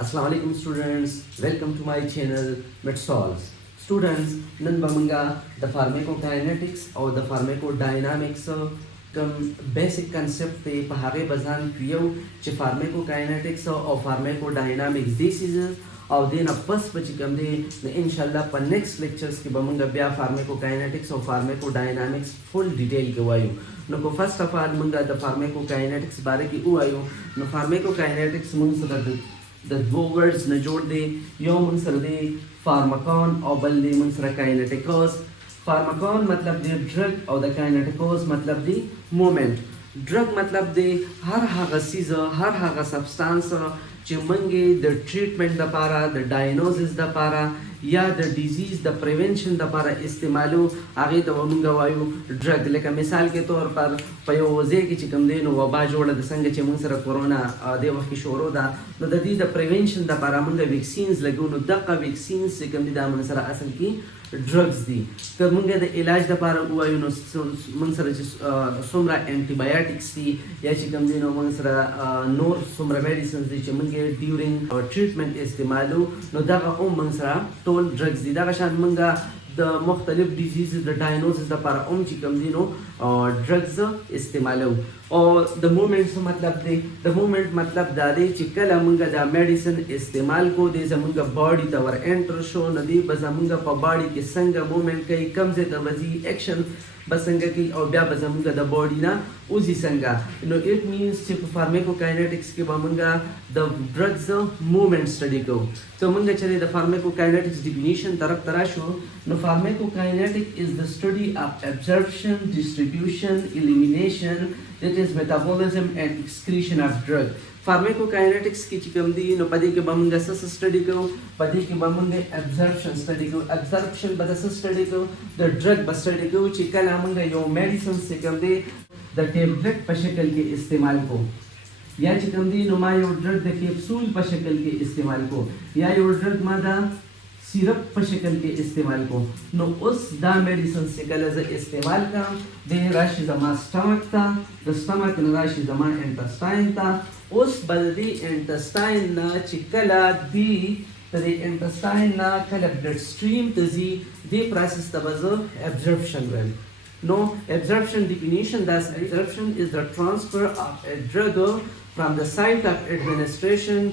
Assalamu alaikum students, welcome to my channel MedSolves. Students, nan bamanga the pharmacokinetics or the pharmacodynamics come basic concept पे पहाड़े बजान पियो चे pharmacokinetics or pharmacodynamics diseases और दिन बस बची कम दे न इंशाल्लाह पर नेक्स्ट लेक्चर्स के बमंगा ब्या pharmacokinetics और pharmacodynamics फुल डिटेल के वायु न को फर्स्ट ऑफ ऑल मंगा द pharmacokinetics बारे की उ आयो न pharmacokinetics मंग सर the दो words न जोड़ दे यो मंग सर दे pharmacon और बल दे मंग सर kineticos Pharmacon मतलब दे drug और the kineticos मतलब दे movement. Drug मतलब दे हर हागा चीज़ हर हागा substance जो मंगे the treatment द पारा the diagnosis द पारा या the disease the prevention the पारा इस्तेमालो आगे तो वमुंगा वायु drug लेकिन मिसाल के तौर पर पयोज़े की चिकम दे नो वबा जोड़ा द संग चे मंग सर कोरोना दे वक्त शोरो दा know the the the prevention the पारा मंगा vaccines लगो नो दक्का vaccines से कम दी दा मंग सर असल की drugs दी कर मंगे द इलाज द पारा हुआ यू नो मंग सर सुमरा antibiotics दी या चिकम दी नो मंग सर नोर सुमरा medicines दी चे मंगे during treatment इस्तेमालो नो दागा मंग सर टोल drugs दी दागा शान मंगा the मुख्तलिफ diseases the diagnosis द पारा चिकम दी नो drugs इस्तेमालो और the movements मतलब दे the movement मतलब दादे चिकला मंगा दा medicine इस्तेमाल को दे जमंगा body तवर enter शो नदी बजमंगा प body के संग movement कई कम से दवजी action बसंगा की और ब्या बजमंगा द body ना उसी संगा it means चिप pharmacokinetics के बमंगा the drugs movement study को तो मंगा चले the pharmacokinetics definition तरफ तराशो no pharmacokinetic is the study of absorption distribution elimination that is metabolism and excretion of drug pharmacokinetics की चिकम दी नो पदी के बमंगा सस स्टडी को पदी के बमंगा absorption स्टडी को absorption बदस स्टडी को the drug बस स्टडी को चिकल हमंगा यो मेडिसिन से कम दे the tablet पशकल के इस्तेमाल को या चिकम दी नो मा यो ड्रग द कैप्सूल पशकल के इस्तेमाल को या यो ड्रग मादा सिरप पशकल के इस्तेमाल को नो उस दा मेडिसिन से कल इस्तेमाल का दे राशि जमा स्टमक था द स्टमक न राशि जमा इंटेस्टाइन था उस बल्दी इंटेस्टाइन ना चिकला दी तदे इंटेस्टाइन ना कल ब्लड स्ट्रीम तजी दे प्रोसेस तबजो absorption well no absorption definition thus absorption is the transfer of a drug from the site of administration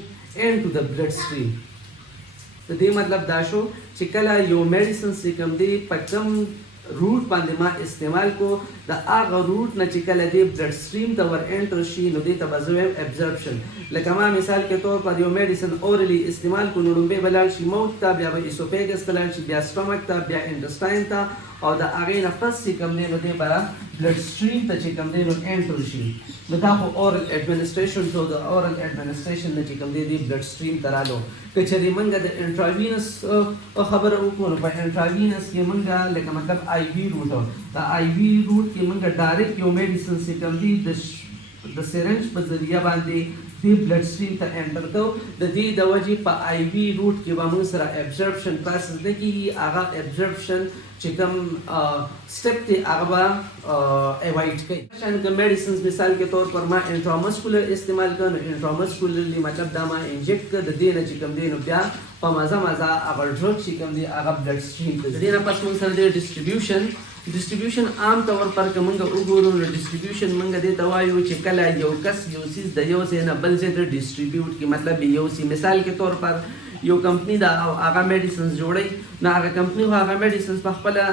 into the bloodstream तो दे मतलब दाशो चिकला यो मेडिसिन से कम दे पकम रूट पांदेमा इस्तेमाल को द आगा रूट न चिकला दे ब्लड स्ट्रीम तवर एंटर शी नो दे तबजो एब्जॉर्प्शन लकमा मिसाल के तौर पर यो मेडिसिन ओरली इस्तेमाल को नुडुम्बे बलाल शी माउथ ता ब्या इसोफेगस तलाल शी ब्या स्टमक ता ब्या इंटेस्टाइन ता और द आगे न पस से कम दे नो दे बरा ब्लड स्ट्रीम ता चिकम दे नो एंटर शी बता को ओरल एडमिनिस्ट्रेशन तो द ओरल एडमिनिस्ट्रेशन न चिकम दे ब्लड स्ट्रीम तरालो कचरी मंगा द इंट्रावीनस खबर को न पर इंट्रावीनस के मंगा लेका मतलब आईवी रूट हो द आईवी रूट के मंगा डायरेक्ट यो मेडिसिन से कम दी द सिरिंज पर जरिया बांधे दी ब्लड स्ट्रीम ता एंटर तो द दी द वजी पर आईवी रूट के बामु सरा एब्जॉर्प्शन प्रोसेस दे की आगा एब्जॉर्प्शन चिकम स्टेप ते आगा अवॉइड कई शान के मेडिसिन मिसाल के तौर पर मा इंट्रामस्कुलर इस्तेमाल करनो इंट्रामस्कुलरली मतलब दामा इंजेक्ट कर दे न चिकम दे न ब्या पमाजा मजा अगर ड्रग चिकम दे आगा ब्लड स्ट्रीम दे न पास मन सर दे डिस्ट्रीब्यूशन आम तौर पर कमंगा उगोरो डिस्ट्रीब्यूशन मंगा दे तवायो चिकला यो कस यो चीज द यो से न बल से डिस्ट्रीब्यूट की मतलब यो सी मिसाल के तौर पर यो कंपनी दा आगा मेडिसिन जोड़े ना आगा कंपनी हो आगा मेडिसिन पखपला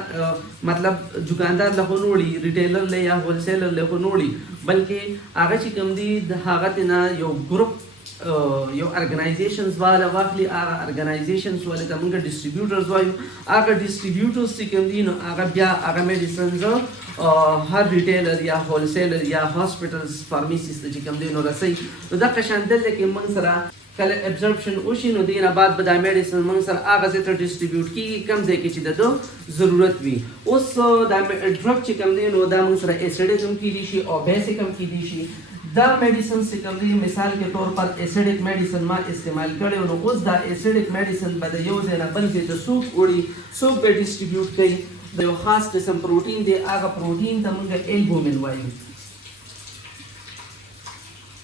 मतलब दुकानदार लखो नोड़ी रिटेलर ले या होलसेलर ले को नोड़ी बल्कि आगा ची कंपनी हागा तिना यो ग्रुप यो ऑर्गेनाइजेशंस वाला वाखली आगा ऑर्गेनाइजेशंस वाले तमंगा डिस्ट्रीब्यूटर्स वायु आगा डिस्ट्रीब्यूटर्स ची कंपनी नो आगा ब्या आगा मेडिसिन जो हर रिटेलर या होलसेलर या हॉस्पिटल्स फार्मेसीज ची कंपनी नो रसई तो दा कशान दल के मंसरा कल एब्जॉर्प्शन उशी नो देना बाद बदा मेडिसिन मंसर आगा से डिस्ट्रीब्यूट की कम दे के चिदा तो जरूरत भी उस दा ड्रग ची कम दे नो दा मंसर एसिडिज्म की दिशी और बेसिकम की दिशी दा मेडिसिन से कम दे मिसाल के तौर पर एसिडिक मेडिसिन मा इस्तेमाल करे नो उस दा एसिडिक मेडिसिन बद यूज है ना बन के तो सूप उड़ी सूप पे डिस्ट्रीब्यूट कई द खास किस्म प्रोटीन दे आगा प्रोटीन तमंगा एल्बुमिन वायु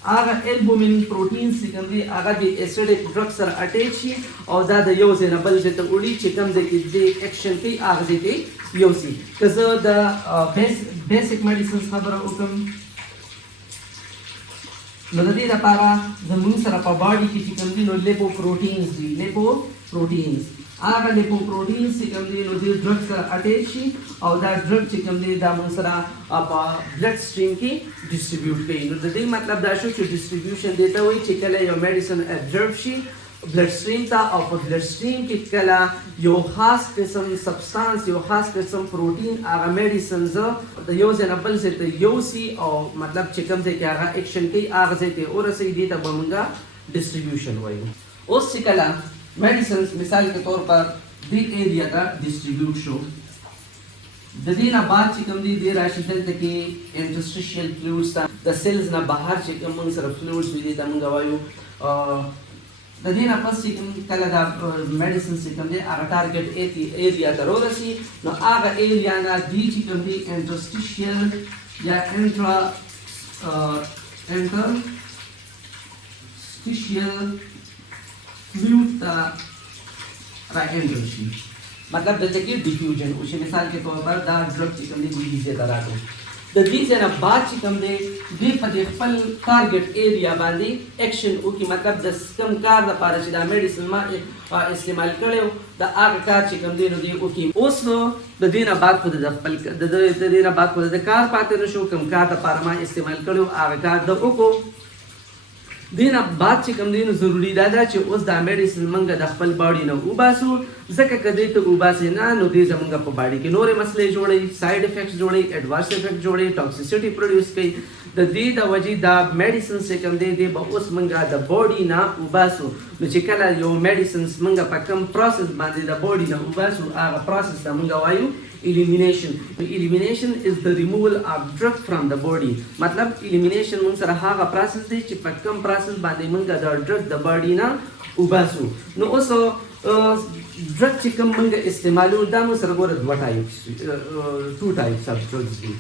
هغه البومین پروټین چې کوم دی هغه د اسیډک ډرګ سره اټیچ شي او دا د یو ځای نه بل ځای ته وړي چې کوم ځای کې د اکشن کوي هغه ځای ته یوسي. که زه د بیسیک میډیسنز خبره وکړم نو د دې لپاره زموږ سره په باډي کې چې کوم دي نو لیپوپروټینز دي. لیپوپروټینز هغه لیپوپروټینز چې کوم دي نو د ډرګ سره اټیچ شي او دا ډرګ چې کوم دي دا موږ سره په بلډ سټریم کې ډسټریبیوټ کوي. نو د دې مطلب دا شو چې ډسټریبیوشن دی ته وایي چې کله یو میډیسن ابزرو شي بلډ سټریم ته او په بلډ سټریم کې کله یو خاص قسم سبستانس یو خاص قسم پروټین هغه میډیسنز د یو ځای نه بل ځای ته یوسي او مطلب چې کوم ځای کې هغه اکشن کوي هغه ځای ته ورسوي دې ته به موږ ډسټریبیوشن وایو. اوس چې کله میډیسنز مثال کے طور پر دې ایریا ته ډسټریبیوټ شو د دې نه بعد چې کوم دي د راشي دلته کې انټرسټیشیل فلویډز د سیلز نه بهر چې کوم موږ سره فلویډز دي ته موږ وایو. د دې نه پس چې کله دا میډیسن چې کوم دی هغه ټارګټ ایریا ته ورسي نو هغه ایریا نه دی چې کوم دی انټرسټیشیل یا انټرسټیشیل فلویډ ته راانټر شي. مطلب دلته کې ډیفیوژن وشي. مثال کے طور پر دا ډرګ چې کوم دی دې ځای ته راغی د دې ځای نه بعد چې کوم دی دې په خپل ټارګټ ایریا باندې اکشن وکړي. مطلب د کوم کار لپاره چې دا میډیسن ما استعمال کړی د هغه کار چې کوم دی نو دې وکړي. اوس نو د دې نه بعد خو د خپل د دې نه بعد خو د کار پاتې نه شو کوم کار لپاره ما استعمال کړی هغه کار د وکړو. دې نه بعد چې کوم دی نو ضروري دا ده چې اوس دا میډیسن موږ د خپل باډي نه وباسو ځکه که دې ته وباسې نه نو دې زموږ په باډي کې نورې مسلې جوړوي سایډ افیکټس جوړوي ایډوانس افیکټ جوړوي ټاکسیسټي پروډیوس کوي. د دې د وجې دا میډیسن چې کوم دی دې به اوس موږ د باډي نه وباسو. نو چې کله یو میډیسنز موږ په کوم پروسس باندې د باډي نه وباسو هغه پروسس ته موږ وایو elimination. Elimination is the removal of drug from the body. مطلب elimination موږ سره هغه پروسس دی چې په کوم پروسس باندې موږ د ډرګ د باډي نه وباسو. نو اوس ډرګ چې کوم موږ استعمالو دا موږ سره ګوره two types of drugs دي.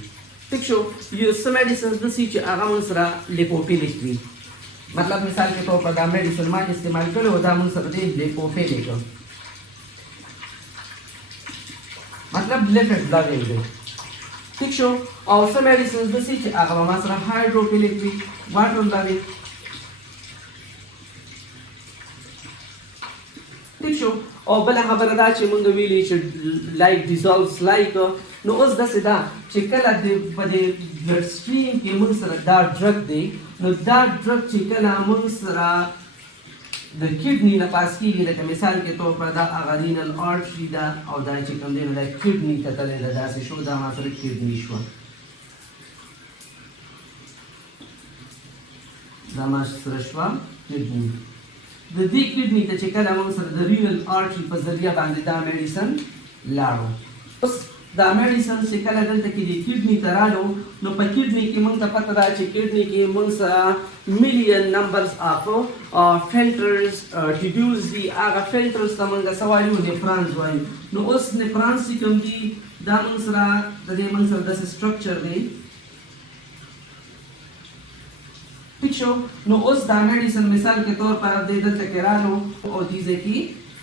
ٹھیک شو یو څه میډیسنز داسې چې هغه موږ سره لیپوفیلیک وي. مطلب مثال کے طور پر دا میډیسن ما استعمال کړی دا موږ سره دی لیپوفیلیک مطلب لیپټ بلاګینګ دی. ٹھیک شو او څه میډیسنز داسې چې هغه ما سره هایډروفیلیک وي واټر بلاګینګ. ٹھیک شو او بل خبره دا چې موږ ویلي چې لایک ډیزولوز لایک نو اوس داسې ده چې کله په دې بلډ سټریم کې موږ سره دا ډرګ دی نو دا ډرګ چې کله موږ سره د کډنی نه پاس کېږي لکه مثال کې طور پر دا هغه رینل آرټري ده او دا چې کوم دی نو دا کډني ته تللی ده داسې شو دا ما سره کډني شوه دا ما سره شوه کډني. د دې کډني ته چې کله موږ سره د رینل آرټري په ذریعه باندې دا میډیسن لاړو. اوس دا میډیسن چې کله دلته کې د کډني ته راړو نو په کډني کې موږ ته پته ده چې کډني کې موږ سره million numbers of filters ټیوبولز دي. هغه فلټرز ته موږ څه وایو نیفرانز وایو. نو اوس نیفرانز چې کوم دي دا موږ سره د دې موږ سره داسې سټرکچر دی. ٹھیک شو نو اوس دا میډیسن مثال کے طور پر دې دلته کې راغلو او دې ځای کې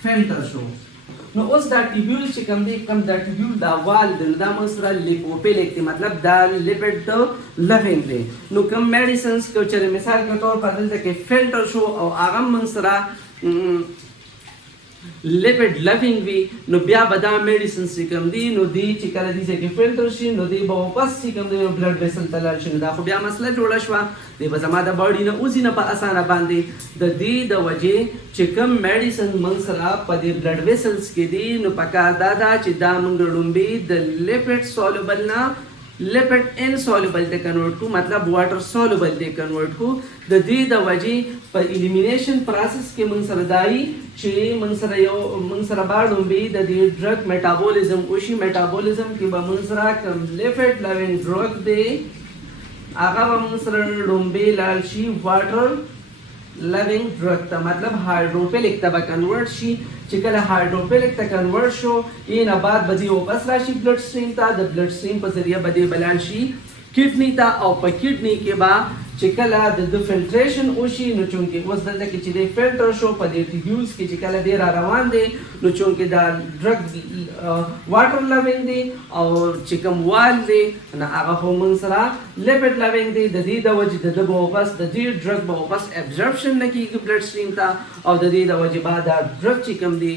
فلټر شو. نو اوس دا ټیوبول چې کوم دی کوم دا ټیوبول دا وال دی دا موږ سره لیپوفیلیک دی مطلب دا لیپټ لوینګ دی. نو کوم میډیسنز که چېرې مثال کے طور پر دلته کې فلټر شو او هغه موږ سره لیپټ لوینګ وي نو بیا به دا میډیسنز چې کوم دي نو دی چې کله دې ځای کې فلټر شي نو دی به واپس چې کوم دی بلډ ویسل ته لاړ شي. نو دا خو بیا مسله جوړه شوه دی به زما د باډي نه وځي نه په اسانه باندې. د دې د وجې چې کوم میډیسن موږ سره په دې بلډ ویسلز کې دي نو پکار دا ده چې دا موږ لومبې د لیپټ سولوبل نه لیپټ انسولوبل ته کنورټ کو مطلب واټر سولوبل ته کنورټ کو. د دې د وجې په الیمینیشن پروسس کې موږ سره دایي چې موږ سره به لومبې د دې ډرګ میټابولیزم وشي. میټابولیزم کې به موږ سره کوم لیپټ لوینګ ډرګ دی هغه به موږ سره لومبې لاړ شي واټر لوینګ ډرګ ته مطلب هایډروفیلیک ته به کنورټ شي. چې کله هایډروفیلیک ته کنورټ شو یې نه بعد به دې واپس راشي بلډ سټریم ته. د بلډ سټریم په ذریعه به دې به لاړ شي کډني ته او په کډني کې به چې کله د فلټریشن وشي نو چونکې اوس دلته کې چې د فلټر شو په دې ټیبیولز کې چې کله دی را روان دی نو چونکې دا ډرګ واټر لوینګ دی او چې کوم وال دی نو هغه خو موږ سره لیپټ لوینګ دی د دې د وجې د به واپس د دې ډرګ به واپس ابزورپشن نه کېږي بلډ سټریم ته او د دې د وجې به دا ډرګ چې کوم دی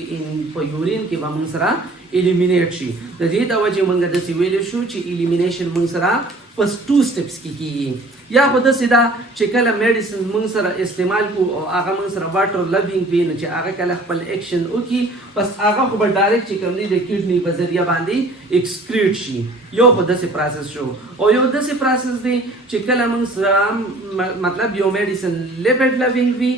په یورین کې به موږ سره eliminate شي د دې د وجې موږ داسې ویلی شو چې elimination موږ سره په 2 steps کې کېږي یا خو داسې ده چې کله میډیسن موږ سره استعمال کو او هغه موږ سره واټر لوینګ وي نو چې هغه کله خپل ایکشن وکړي بس هغه خو به ډایرکټ چې کوم دی د کډني په ذریعه باندې ایکسکریټ شي یو خو داسې پروسس شو او یو داسې پروسس دی چې کله موږ سره مطلب یو میډیسن لیپټ لوینګ وي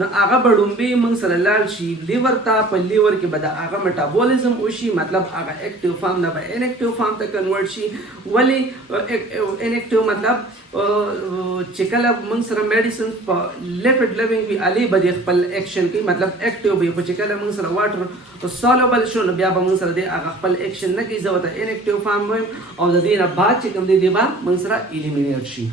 نو هغه به ډومبې موږ سره لاړ شي لیور ته په لیور کې به د هغه میټابولیزم وشي مطلب هغه اکټیو فارم نه به انکټیو فارم ته کنورټ شي ولې انکټیو مطلب چې کله موږ سره میډیسن په لیپټ لوینګ وي هلې به د خپل ایکشن کوي مطلب اکټیو به خو چې کله موږ سره واټر سالوبل شو نو بیا به موږ سره دی هغه خپل ایکشن نه کوي زه ورته انکټیو فارم وایم او د دې نه بعد چې کوم دی به موږ سره الیمینیټ شي